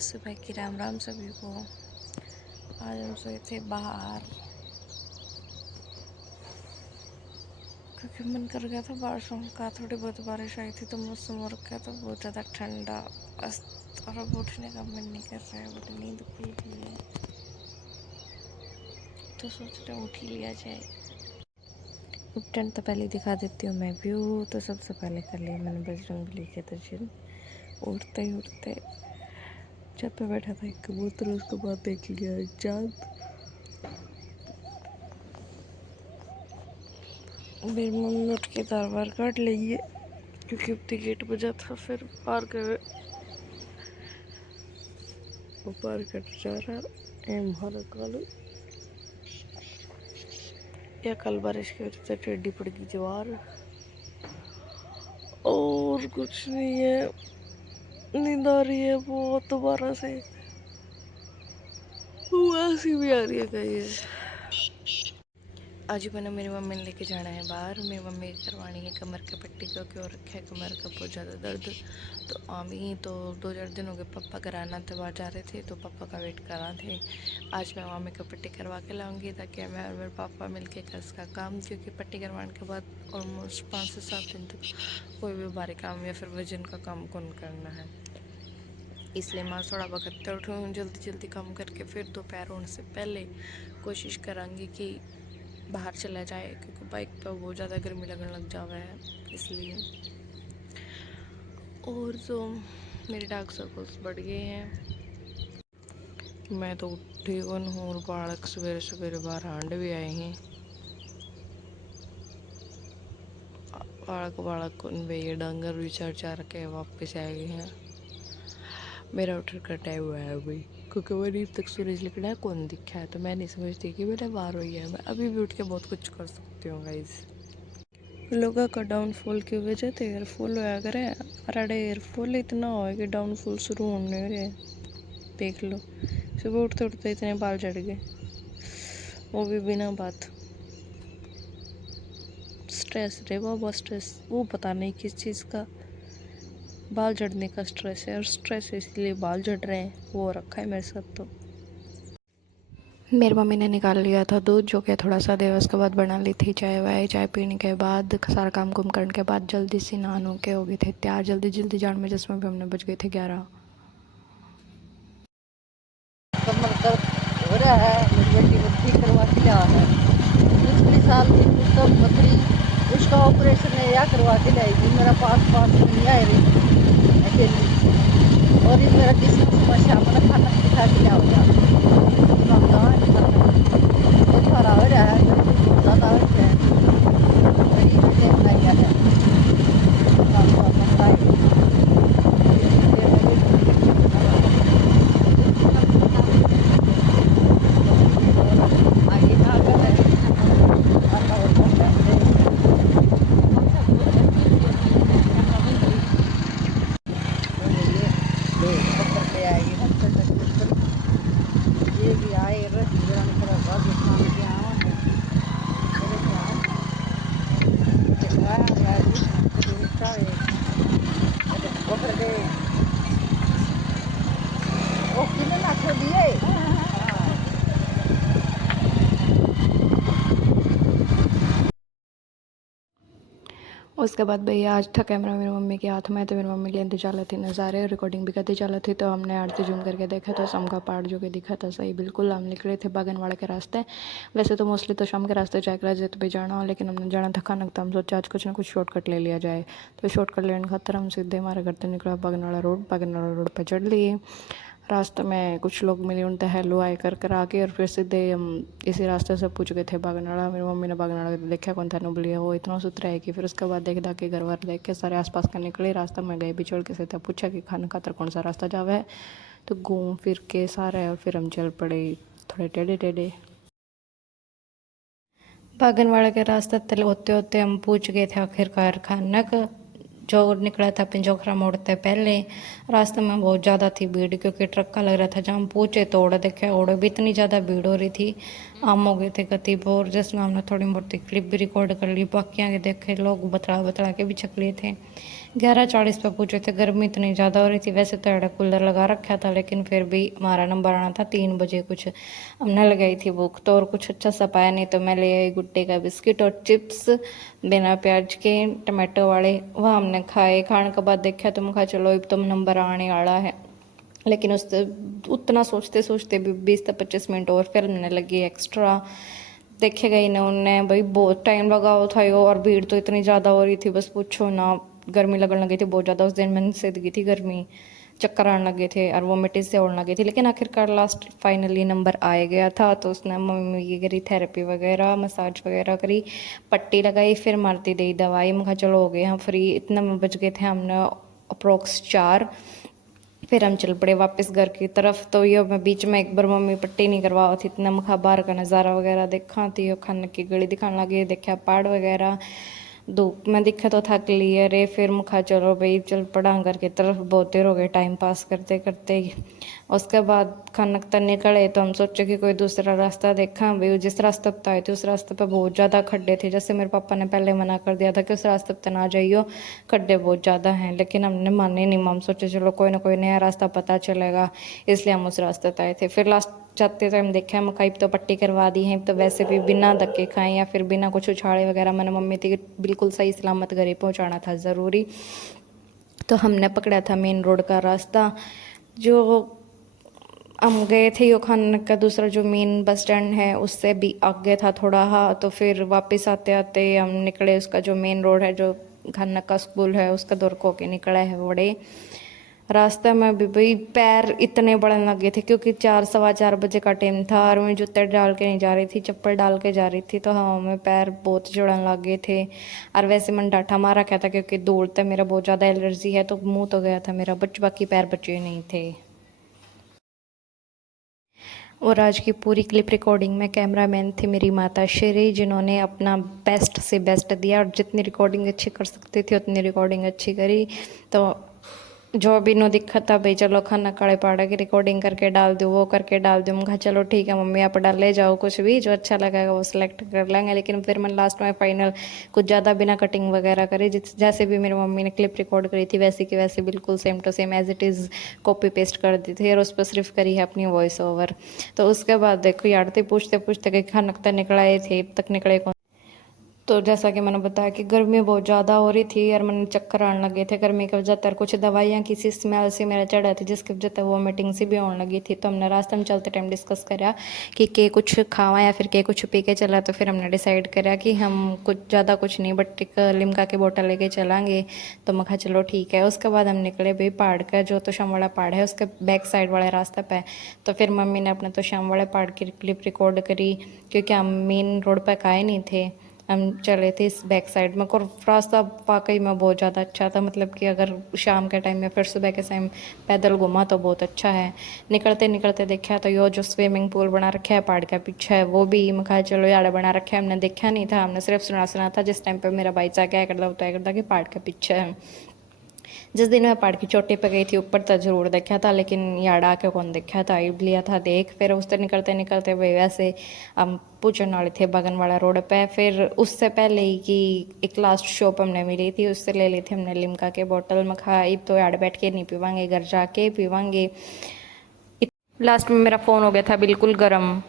सुबह की राम राम सभी को। आज हम सोए थे बाहर क्योंकि मन कर गया था बारिशों का। थोड़ी बहुत बारिश आई थी तो मौसम हो रखा था बहुत ज़्यादा ठंडा। बस और अब उठने का मन नहीं कर रहा है, बड़ी नींद खुल गई है तो सोच रहे उठ ही लिया जाए। उठन तो पहले दिखा देती हूँ मैं व्यू। तो सबसे पहले कर लिया मैंने बजरंगबली के दर्शन। उठते छत पे बैठा था एक कबूतर, उसके बाद देख लिया चाँद। मेरी मम्मी उठ के तार बार काट लेंगे क्योंकि अब गेट बजा था। फिर पार कर वो पार कट जा रहा एम हर कल या कल बारिश की वजह से टेढ़ी पड़ गई दीवार और कुछ नहीं है। नींद आ रही है बहुत दोबारा से, ऐसी भी आ रही है गाइस। आज ही मैंने मेरी मम्मी ने लेके जाना है बाहर। मेरी मम्मी की करवानी है कमर के पट्टी क्योंकि और रखा है कमर का बहुत ज़्यादा दर्द। तो आमी तो 2-4 दिन हो गए पापा कराना थे, बाहर जा रहे थे तो पापा का वेट करा थे। आज मैं मामी का पट्टी करवा के लाऊंगी ताकि मैं और मेरे पापा मिलके कर इसका काम, क्योंकि पट्टी करवाने के बाद ऑलमोस्ट 5 से 7 दिन तक कोई भी भारी काम या फिर वजन का काम कौन करना है। इसलिए मैं थोड़ा बखत्ते उठूँ, जल्दी जल्दी काम करके फिर दोपहर होने से पहले कोशिश करांगी कि बाहर चला जाए, क्योंकि बाइक पर बहुत ज़्यादा गर्मी लगने लग जावा है इसलिए। और तो मेरे डार्क सर्कल्स बढ़ गए हैं। मैं तो उठी वन हूँ और बालक सवेरे सवेरे बाहर हांड भी आए हैं। बालक भैया डांगर भी चार के वापस आ गए हैं। मेरा उठने का टाइम हुआ है अभी, क्योंकि मेरी तक सूरज निकला है कौन दिखा है, तो मैं नहीं समझती कि मैंने बाहर हुई है। मैं अभी भी उठ के बहुत कुछ कर सकती हूँ गाइस। लोगों का डाउनफॉल की वजह से एयरफॉल होया करे। अरे एयरफॉल इतना हो कि डाउनफॉल शुरू होने रहे। देख लो सुबह उठते उठते इतने बाल झड़ गए, वो भी बिना बात। स्ट्रेस रे बाबा, स्ट्रेस वो पता नहीं किस चीज़ का बाल झड़ने का स्ट्रेस है, और स्ट्रेस है इसलिए बाल झड़ रहे हैं, वो रखा है मेरे साथ। तो मेरी मम्मी ने निकाल लिया था दूध जो कि थोड़ा सा देर उसके बाद बना ली थी चाय वाय। चाय पीने के बाद सारा काम कुम करने के बाद जल्दी से नहा के हो गए थे तैयार। जल्दी जल्दी जाने में जिसमें भी हमने बज गए थे 11। कमर दर्द हो रहा है, मेरी बेटी को ठीक करवा के लिया है। पिछले साल की कुछ पथरी उसका ऑपरेशन है या करवा के लाएगी। मेरा 5-5 महीने आए रही अकेली, और ये मेरा किसी समस्या अपना खाना खा के लिया होगा बहुत सारा हो रहा है, बहुत ज़्यादा हो रहा है। बड़ी मुझे बनाई है आगे ना ये भी आए ओ किने ना छोड़िए। उसके बाद भैया आज था कैमरा मेरी मम्मी के हाथ में, तो मेरी मम्मी लेते चल थी नज़ारे, रिकॉर्डिंग भी करती चल थी। तो हमने आरती जूम करके देखा तो शाम का पार्ट जो कि दिखा था सही बिल्कुल। हम निकले थे बागनवाड़ा के रास्ते। वैसे तो मोस्टली तो शाम के रास्ते जाए राजे तो भी जाना हो, लेकिन हमने जाना था खाना, तो हम सोचा आज कुछ ना कुछ शॉर्टकट ले लिया जाए। तो शॉर्टकट लेने खातर हम सीधे हमारे घर से निकला बागनवाड़ा रोड पर चढ़ लिए। रास्ते में कुछ लोग मिले, उनसे हेलो आए कर आके, और फिर सीधे हम इसी रास्ते से पूछ गए थे बागनाड़ा। मेरी मम्मी ने बागनाड़ा देखा कौन था बोलिए वो इतना सुथरा है कि फिर उसके बाद देख दाके घर वार देख के सारे आसपास का निकले। रास्ता में गए बिछोड़ के सीधा पूछा कि खाना खातर कौन सा रास्ता जावा है, तो घूम फिर के सारे और फिर हम चल पड़े थोड़े टेढ़े टेढ़े। बागनवाड़ा के रास्ते तले होते होते हम पूछ गए थे आखिरकार खानक, जो निकला था पिंजोखरा मोड़ते पहले। रास्ते में बहुत ज़्यादा थी भीड़, क्योंकि ट्रक का लग रहा था। जहाँ हम पूछे तो ओड़े देखे, ओड़े भी इतनी ज़्यादा भीड़ हो रही थी आम हो गए थे कतीब और जिसमें हमने थोड़ी बहुत क्लिप भी रिकॉर्ड कर ली। बाकी आगे देखे लोग बतला बतला के भी छक लिए थे। 11:40 पे पूछे थे। गर्मी इतनी ज़्यादा हो रही थी। वैसे तो एयर कूलर लगा रखा था लेकिन फिर भी हमारा नंबर आना था 3 बजे कुछ। हमने लगाई थी भूख तो और कुछ अच्छा सा पाया नहीं तो मैं ले आई गुड्डे का बिस्किट और चिप्स बिना प्याज के टमाटो वाले। वह हमने खाए। खाने के बाद देखा तो मैं कहा चलो अब तो नंबर आने वाला है। लेकिन उस उतना सोचते सोचते भी 20 से 25 मिनट और फिर हमने लगी एक्स्ट्रा। देखेगा ही ना उनने भाई बहुत टाइम लगा हुआ था यो और भीड़ तो इतनी ज़्यादा हो रही थी बस पूछो ना। गर्मी लगने लगी थी बहुत ज़्यादा। उस दिन मैंने से गई थी गर्मी। चक्कर आने लगे थे और वोमिटिस से होने लगी थी। लेकिन आखिरकार लास्ट फाइनली नंबर आ गया था तो उसने मम्मी की करी थेरेपी वगैरह मसाज वगैरह करी पट्टी लगाई फिर मारती दी दवाई। मैं कहा चलो हो गए हम फ्री। इतना में बच गए थे हमने अप्रोक्स 4। फिर हम चल पड़े वापस घर की तरफ। तो ये मैं बीच में एक बार मम्मी पट्टी नहीं करवा थी इतना मखा बाहर का नज़ारा वगैरह देखा थी। खाने की गली दिखाने लगी देखा पहाड़ वगैरह धूप में दिखा तो था क्लियर है। फिर मुखा चलो भाई चल पड़ा घर की तरफ। बहुत देर हो गए टाइम पास करते करते ही। उसके बाद खाना तक निकले तो हम सोचे कि कोई दूसरा रास्ता देखा। भाई जिस रास्ते पर आए थे उस रास्ते पर बहुत ज़्यादा खड्डे थे। जैसे मेरे पापा ने पहले मना कर दिया था कि उस रास्ते पर ना जाइयो खड्डे बहुत ज़्यादा हैं। लेकिन हमने माने नहीं। हम सोचे चलो कोई ना कोई नया रास्ता पता चलेगा इसलिए हम उस रास्ते पर आए थे। फिर लास्ट जाते टाइम देखा मकाई तो पट्टी करवा दी है तो वैसे भी बिना धक्के खाए या फिर बिना कुछ उछाड़े वगैरह मैंने मम्मी थी बिल्कुल सही सलामत घर पहुंचाना था ज़रूरी। तो हमने पकड़ा था मेन रोड का रास्ता। जो हम गए थे यो खान का दूसरा जो मेन बस स्टैंड है उससे भी आगे था थोड़ा। हाँ तो फिर वापस आते आते हम निकले उसका जो मेन रोड है जो खान का स्कूल है उसका दौर को के निकला है बड़े। रास्ते में भी भाई पैर इतने बढ़ने लगे थे क्योंकि 4 सवा 4 बजे का टाइम था और मैं जूते डाल के नहीं जा रही थी चप्पल डाल के जा रही थी तो हाँ में पैर बहुत जुड़ने लगे थे। और वैसे मैंने डांटा मारा क्या था क्योंकि दौड़ते मेरा बहुत ज़्यादा एलर्जी है तो मुंह तो गया था मेरा बच बाकी पैर बचे नहीं थे। और आज की पूरी क्लिप रिकॉर्डिंग में कैमरामैन थी मेरी माता श्री जिन्होंने अपना बेस्ट से बेस्ट दिया और जितनी रिकॉर्डिंग अच्छी कर सकती थी उतनी रिकॉर्डिंग अच्छी करी। तो जो भी नो दिक्कत था भाई चलो खाना काले पाड़ा की रिकॉर्डिंग करके डाल दो वो करके डाल दो। मैं कहा चलो ठीक है मम्मी आप डाल ले जाओ कुछ भी जो अच्छा लगेगा वो सिलेक्ट कर लेंगे। लेकिन फिर मैंने लास्ट में फाइनल कुछ ज़्यादा बिना कटिंग वगैरह करी जैसे भी मेरी मम्मी ने क्लिप रिकॉर्ड करी थी वैसे की वैसे बिल्कुल same to same as it is copy paste कर दी थी और उस पर सिर्फ करी है अपनी वॉइस ओवर। तो उसके बाद देखो यार पूछते पूछते कि खाना तक निकलाए थे अब तक निकले कौन। तो जैसा कि मैंने बताया कि गर्मी बहुत ज़्यादा हो रही थी और मैंने चक्कर आने लगे थे गर्मी की वजह से। कुछ दवाइयाँ किसी स्मेल से मेरा चढ़ा थी जिसकी वजह से वोमिटिंग सी भी होने लगी थी। तो हमने रास्ते में चलते टाइम डिस्कस करा कि के कुछ खावा या फिर के कुछ पी के चला। तो फिर हमने डिसाइड करा कि हम कुछ ज़्यादा कुछ नहीं बट एक लिम्का की बोतल लेके चलेंगे। तो मैं कहा चलो ठीक है। उसके बाद हम निकले भाई पहाड़ का जो तो शाम वाला पहाड़ है उसके बैक साइड वाले रास्ते पे। तो फिर मम्मी ने अपने तो शाम वाले पहाड़ की क्लिप रिकॉर्ड करी क्योंकि हम मेन रोड पर आए नहीं थे। हम चले थे इस बैक साइड में और रास्ता वाकई में बहुत ज़्यादा अच्छा था। मतलब कि अगर शाम के टाइम में फिर सुबह के टाइम पैदल घूमा तो बहुत अच्छा है। निकलते निकलते देखा तो यो जो स्विमिंग पूल बना रखा है पहाड़ का पीछे है वो भी मैं कहा चलो यार बना रखा है। हमने देखा नहीं था हमने सिर्फ सुना था जिस टाइम पर मेरा भाई चा क्या करता कि पहाड़ के पीछे है। जिस दिन मैं पहाड़ की चोटी पर गई थी ऊपर तो ज़रूर देखा था लेकिन यार आके कौन देखा था इब लिया था देख। फिर उससे निकलते निकलते भाई वैसे हम पूछने वाले थे बगनवाड़ा रोड पे। फिर उससे पहले ही कि एक लास्ट शॉप हमने मिली थी उससे ले ली थी हमने लिम्का के बोतल में खा इब तो यार बैठ के नहीं पीवांगे घर जाके पीवांगे। लास्ट में मेरा फ़ोन हो गया था बिल्कुल गर्म।